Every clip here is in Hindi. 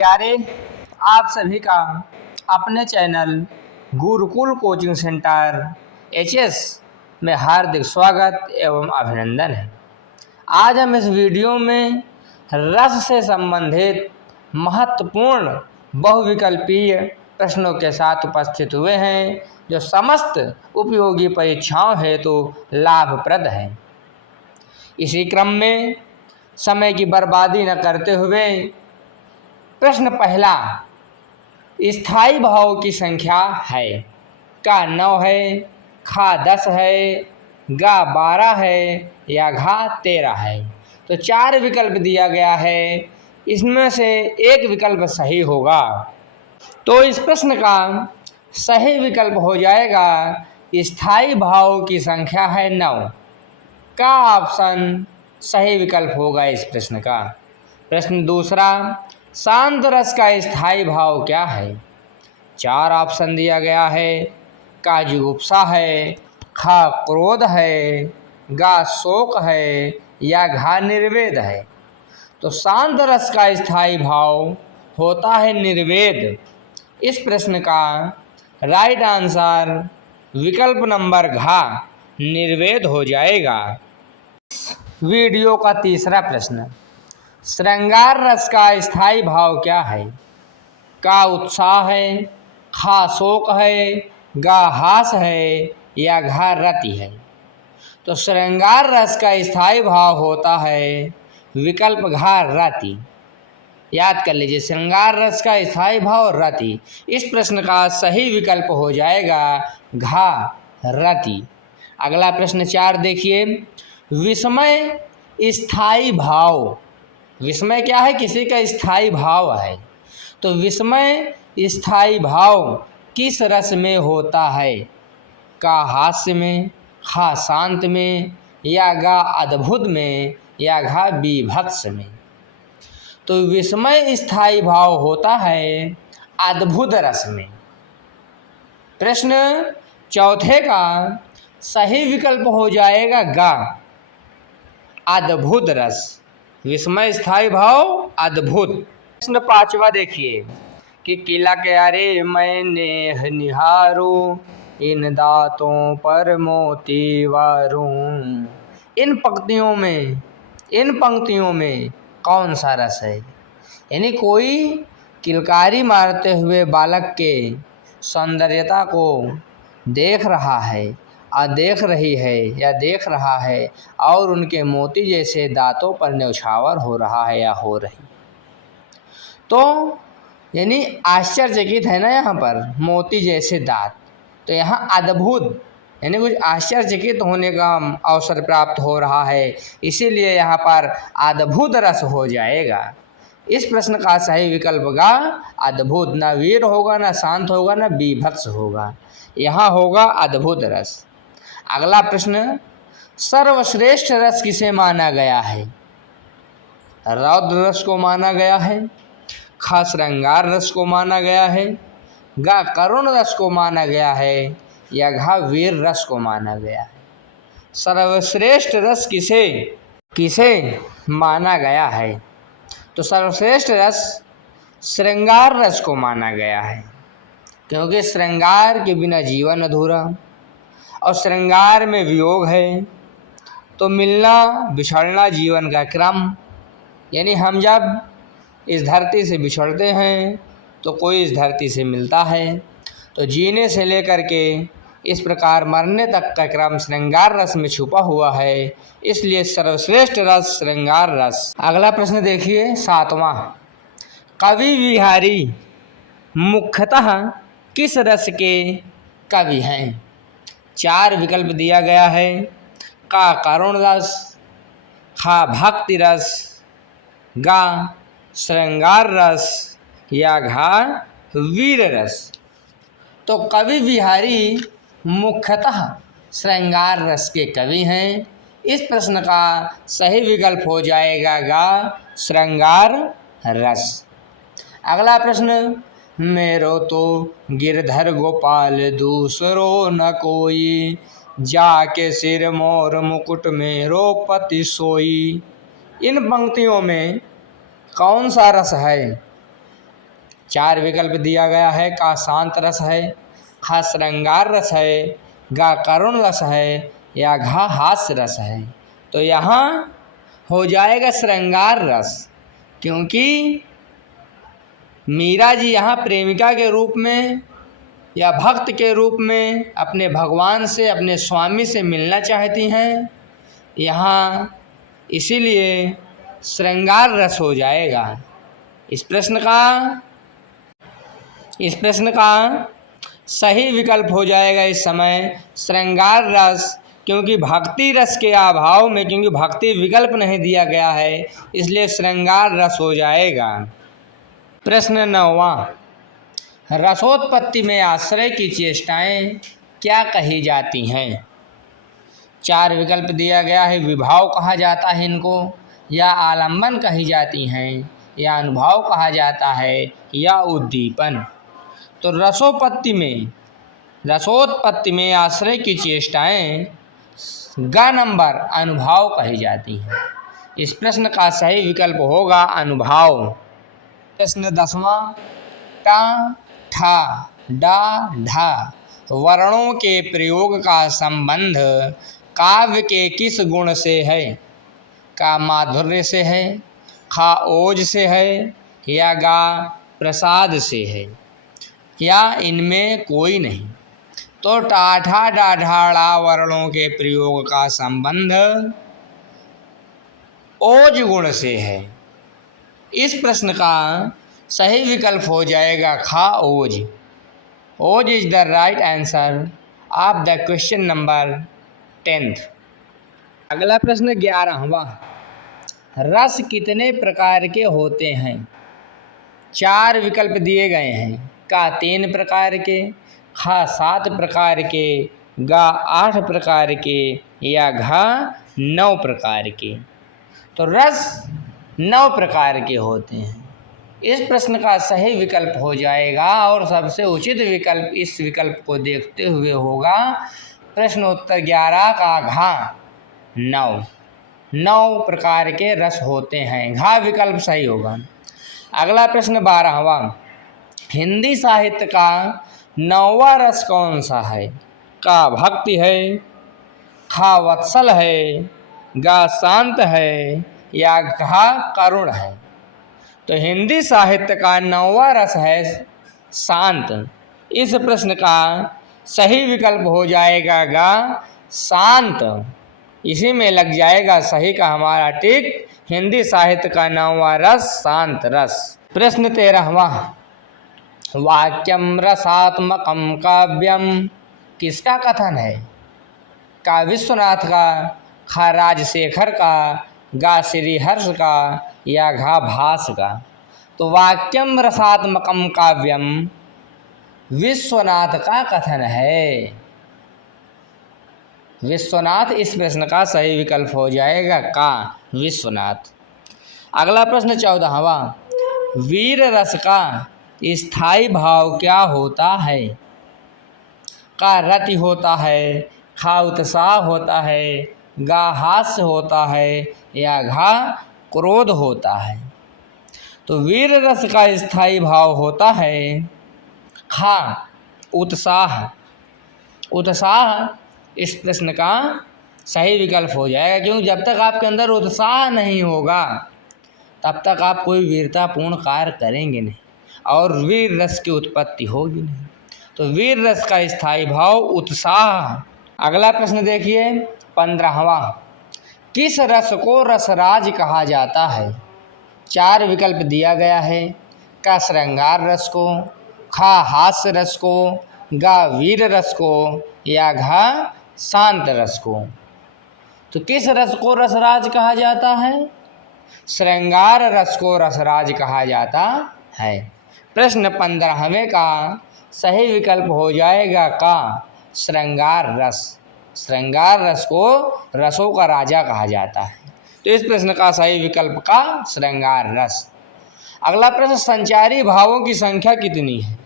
प्यारे, आप सभी का अपने channel Gurukul coaching centre HS में हार्दिक स्वागत एवं अभिनंदन है। आज हम इस वीडियो में रस से संबंधित महत्वपूर्ण बहुविकल्पीय प्रश्नों के साथ उपस्थित हुए हैं, जो समस्त उपयोगी परीक्षाओं हेतु लाभप्रद हैं। इसी क्रम में समय की बर्बादी न करते हुए प्रश्न पहला, स्थायी भाव की संख्या है। का 9 है, खा 10 है, गा 12 है या घा 13 है। तो 4 विकल्प दिया गया है, इसमें से एक विकल्प सही होगा। तो इस प्रश्न का सही विकल्प हो जाएगा स्थायी भाव की संख्या है 9 का ऑप्शन सही विकल्प होगा इस प्रश्न का। प्रश्न दूसरा, शांत रस का स्थायी भाव क्या है। 4 ऑप्शन दिया गया है, का जुगुप्सा है, खा क्रोध है, गा शोक है या घा निर्वेद है। तो शांत रस का स्थायी भाव होता है निर्वेद। इस प्रश्न का राइट आंसर विकल्प नंबर घा निर्वेद हो जाएगा। वीडियो का तीसरा प्रश्न, श्रृंगार रस का स्थायी भाव क्या है। का उत्साह है, खा शोक है, गा हास है या घा रति है। तो श्रृंगार रस का स्थायी भाव होता है विकल्प घा रति। याद कर लीजिए, श्रृंगार रस का स्थायी भाव रति। इस प्रश्न का सही विकल्प हो जाएगा घा रति। अगला प्रश्न 4 देखिए, विस्मय स्थायी भाव। विस्मय क्या है, किसी का स्थायी भाव है। तो विस्मय स्थायी भाव किस रस में होता है। का हास्य में, खा शांत में या गा अद्भुत में या घा बीभत्स में। तो विस्मय स्थायी भाव होता है अद्भुत रस में। प्रश्न चौथे का सही विकल्प हो जाएगा गा अद्भुत रस। विस्मय स्थायी भाव अद्भुत। प्रश्न 5वां देखिए कि किला के आरे मैंने निहारो, इन दांतों पर मोती वारूं। इन पंक्तियों में कौन सा रस है। यानी कोई किलकारी मारते हुए बालक के सौंदर्यता को देख रहा है देख रही है या देख रहा है और उनके मोती जैसे दांतों पर न्यौछावर हो रहा है या हो रही। तो यानी आश्चर्यचकित है ना, यहाँ पर मोती जैसे दांत। तो यहाँ अद्भुत यानी कुछ आश्चर्यचकित होने का अवसर प्राप्त हो रहा है, इसीलिए यहाँ पर अद्भुत रस हो जाएगा। इस प्रश्न का सही विकल्प गा अद्भुत। ना वीर होगा, ना शांत होगा, ना बीभत्स होगा, यहाँ होगा अद्भुत रस। अगला प्रश्न, सर्वश्रेष्ठ रस किसे माना गया है। रौद्र रस को माना गया है, खा श्रृंगार रस को माना गया है, गा करुण रस को माना गया है या घा वीर रस को माना गया है। सर्वश्रेष्ठ रस किसे माना गया है। तो सर्वश्रेष्ठ रस श्रृंगार रस को माना गया है, क्योंकि श्रृंगार के बिना जीवन अधूरा और श्रृंगार में वियोग है। तो मिलना बिछड़ना जीवन का क्रम। यानी हम जब इस धरती से बिछड़ते हैं तो कोई इस धरती से मिलता है। तो जीने से लेकर के इस प्रकार मरने तक का क्रम श्रृंगार रस में छुपा हुआ है, इसलिए सर्वश्रेष्ठ रस श्रृंगार रस। अगला प्रश्न देखिए 7वां, कवि बिहारी मुख्यतः किस रस के कवि हैं। 4 विकल्प दिया गया है, का करुण रस, खा भक्ति रस, गा श्रृंगार रस या घा वीर रस। तो कवि बिहारी मुख्यतः श्रृंगार रस के कवि हैं। इस प्रश्न का सही विकल्प हो जाएगा गा श्रृंगार रस। अगला प्रश्न, मेरो तो गिरधर गोपाल दूसरो न कोई, जाके सिर मोर मुकुट मेरो पति सोई। इन पंक्तियों में कौन सा रस है। 4 विकल्प दिया गया है। का शांत रस है, खा श्रृंगार रस है, गा करुण रस है, या घा हास्य रस है। तो यहाँ हो जाएगा श्रृंगार रस, क्योंकि मीरा जी यहाँ प्रेमिका के रूप में या भक्त के रूप में अपने भगवान से, अपने स्वामी से मिलना चाहती हैं। यहाँ इसीलिए श्रृंगार रस हो जाएगा। इस प्रश्न का सही विकल्प हो जाएगा इस समय श्रृंगार रस, क्योंकि भक्ति रस के अभाव में, क्योंकि भक्ति विकल्प नहीं दिया गया है, इसलिए श्रृंगार रस हो जाएगा। प्रश्न 9वां, रसोत्पत्ति में आश्रय की चेष्टाएं क्या कही जाती हैं? 4 विकल्प दिया गया है। विभाव कहा जाता है इनको, या आलंबन कही जाती हैं, या अनुभाव कहा जाता है, या उद्दीपन। तो रसोत्पत्ति में आश्रय की चेष्टाएं ग नंबर अनुभाव कही जाती हैं। इस प्रश्न का सही विकल्प होगा अनुभाव। प्रश्न 10वां, टा, ठा, डा, ढा वर्णों के प्रयोग का संबंध काव्य के किस गुण से है? का माधुर्य से है, खा ओज से है, या गा प्रसाद से है, या इनमें कोई नहीं। तो टाठा डाढ़ाड़ा वर्णों के प्रयोग का संबंध ओज गुण से है। इस प्रश्न का सही विकल्प हो जाएगा खा ओज। ओज is the right answer of the question number 10th। अगला प्रश्न 11वां, रस कितने प्रकार के होते हैं? 4 विकल्प दिए गए हैं। का 3 प्रकार के, खा 7 प्रकार के, गा 8 प्रकार के, या घा 9 प्रकार के। तो रस 9 प्रकार के होते हैं। इस प्रश्न का सही विकल्प हो जाएगा, और सबसे उचित विकल्प इस विकल्प को देखते हुए होगा प्रश्न उत्तर 11 का घा 9 प्रकार के रस होते हैं। घा विकल्प सही होगा। अगला प्रश्न 12वां, हिंदी साहित्य का 9वां रस कौन सा है? का भक्ति है, खा वत्सल है, गा शांत है, या घा करुण है। तो हिंदी साहित्य का 9वां रस है शांत। इस प्रश्न का सही विकल्प हो जाएगा गा शांत। इसी में लग जाएगा सही का हमारा टिक। हिंदी साहित्य का 9वां रस शांत रस। प्रश्न 13वां, वाक्यम रसात्मकम काव्यम किसका कथन है? का विश्वनाथ का, खा राजशेखर का, गा श्रीहर्ष का, या घा भास का। तो वाक्यम रसात्मकम काव्यम विश्वनाथ का कथन है। विश्वनाथ इस प्रश्न का सही विकल्प हो जाएगा का विश्वनाथ। अगला प्रश्न 14वां, वीर रस का स्थायी भाव क्या होता है? का रति होता है, खा उत्साह होता है, गा हास्य होता है, या घा क्रोध होता है। तो वीर रस का स्थायी भाव होता है खा उत्साह। इस प्रश्न का सही विकल्प हो जाएगा, क्योंकि जब तक आपके अंदर उत्साह नहीं होगा तब तक आप कोई वीरतापूर्ण कार्य करेंगे नहीं, और वीर रस की उत्पत्ति होगी नहीं। तो वीर रस का स्थायी भाव उत्साह। अगला प्रश्न देखिए 15वां, किस रस को रसराज कहा जाता है? 4 विकल्प दिया गया है। का श्रृंगार रस को, खा हास्य रस को, गा वीर रस को, या घा शांत रस को। तो किस रस को रसराज कहा जाता है? श्रृंगार रस को रसराज कहा जाता है। प्रश्न 15वें का सही विकल्प हो जाएगा का श्रृंगार रस। श्रृंगार रस को रसों का राजा कहा जाता है। तो इस प्रश्न का सही विकल्प का श्रृंगार रस। अगला प्रश्न, संचारी भावों की संख्या कितनी है?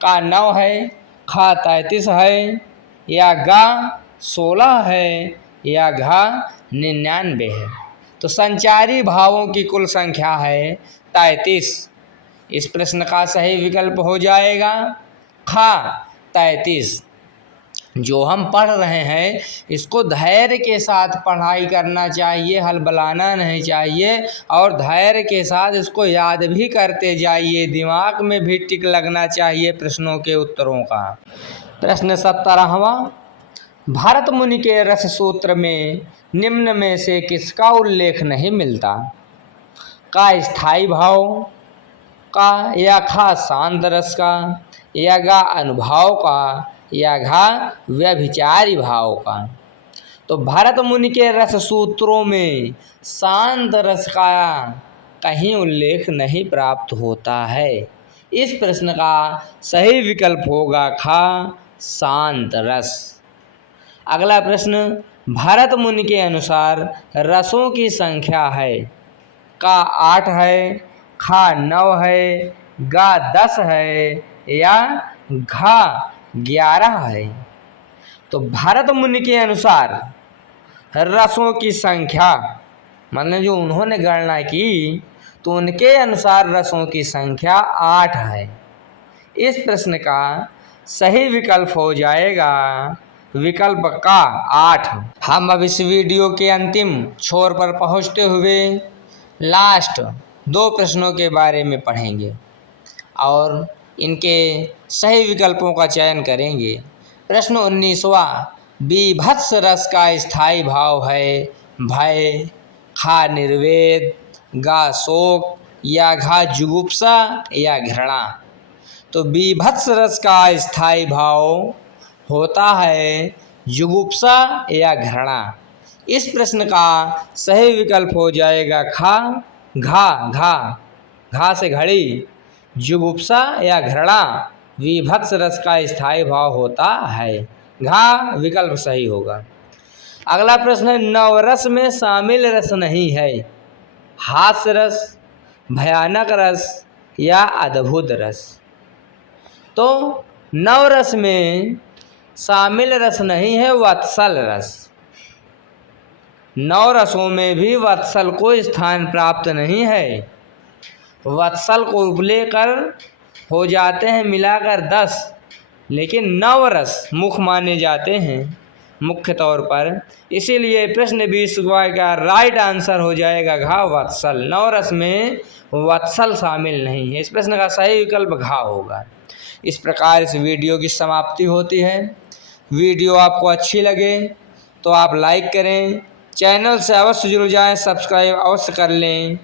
का 9 है, खा 33 है, या गा 16 है, या घा 99 है। तो संचारी भावों की कुल संख्या है 33। इस प्रश्न का सही विकल्प हो जाएगा खा 33। जो हम पढ़ रहे हैं इसको धैर्य के साथ पढ़ाई करना चाहिए, हलबलाना नहीं चाहिए, और धैर्य के साथ इसको याद भी करते जाइए, दिमाग में भी टिक लगना चाहिए प्रश्नों के उत्तरों का। प्रश्न 17वां, भरत मुनि के रस सूत्र में निम्न में से किसका उल्लेख नहीं मिलता? का स्थायी भाव का, या खा शांत रस का, या गा अनुभाव का, या घा व्यभिचारी भाव का। तो भरत मुनि के रस सूत्रों में शांत रस का कहीं उल्लेख नहीं प्राप्त होता है। इस प्रश्न का सही विकल्प होगा खा शांत रस। अगला प्रश्न, भरत मुनि के अनुसार रसों की संख्या है? का 8 है, खा 9 है, गा 10 है, या घा 11 है। तो भरत मुनि के अनुसार रसों की संख्या, मतलब जो उन्होंने गणना की तो उनके अनुसार रसों की संख्या 8 है। इस प्रश्न का सही विकल्प हो जाएगा विकल्प का 8। हम अब इस वीडियो के अंतिम छोर पर पहुंचते हुए लास्ट 2 प्रश्नों के बारे में पढ़ेंगे और इनके सही विकल्पों का चयन करेंगे। प्रश्न 19वां, बीभत्स रस का स्थायी भाव है? भय, खा निर्वेद, गा शोक, या घा जुगुप्सा, या घृणा। तो बीभत्स रस का स्थायी भाव होता है जुगुप्सा या घृणा। इस प्रश्न का सही विकल्प हो जाएगा खा घा से घड़ी, जुगुप्सा या घृणा विभत्स रस का स्थायी भाव होता है। घा विकल्प सही होगा। अगला प्रश्न है, नवरस में शामिल रस नहीं है? हास्य रस, भयानक रस, या अद्भुत रस। तो नवरस में शामिल रस नहीं है वत्सल रस। नौ रसों में भी वत्सल को स्थान प्राप्त नहीं है। वत्सल को लेकर हो जाते हैं मिलाकर 10, लेकिन 9 रस मुख्य माने जाते हैं मुख्य तौर पर। इसीलिए प्रश्न 20 का राइट आंसर हो जाएगा घा वत्सल। 9 रस में वत्सल शामिल नहीं है। इस प्रश्न का सही विकल्प घा होगा। इस प्रकार इस वीडियो की समाप्ति होती है। वीडियो आपको अच्छी लगे तो आप लाइक करें, चैनल से अवश्य जुड़ जाएं, सब्सक्राइब अवश्य कर लें।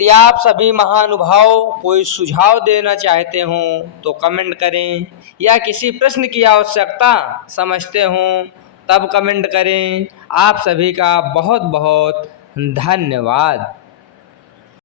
यदि आप सभी महानुभाव कोई सुझाव देना चाहते हों तो कमेंट करें, या किसी प्रश्न की आवश्यकता समझते हों तब कमेंट करें। आप सभी का बहुत बहुत धन्यवाद।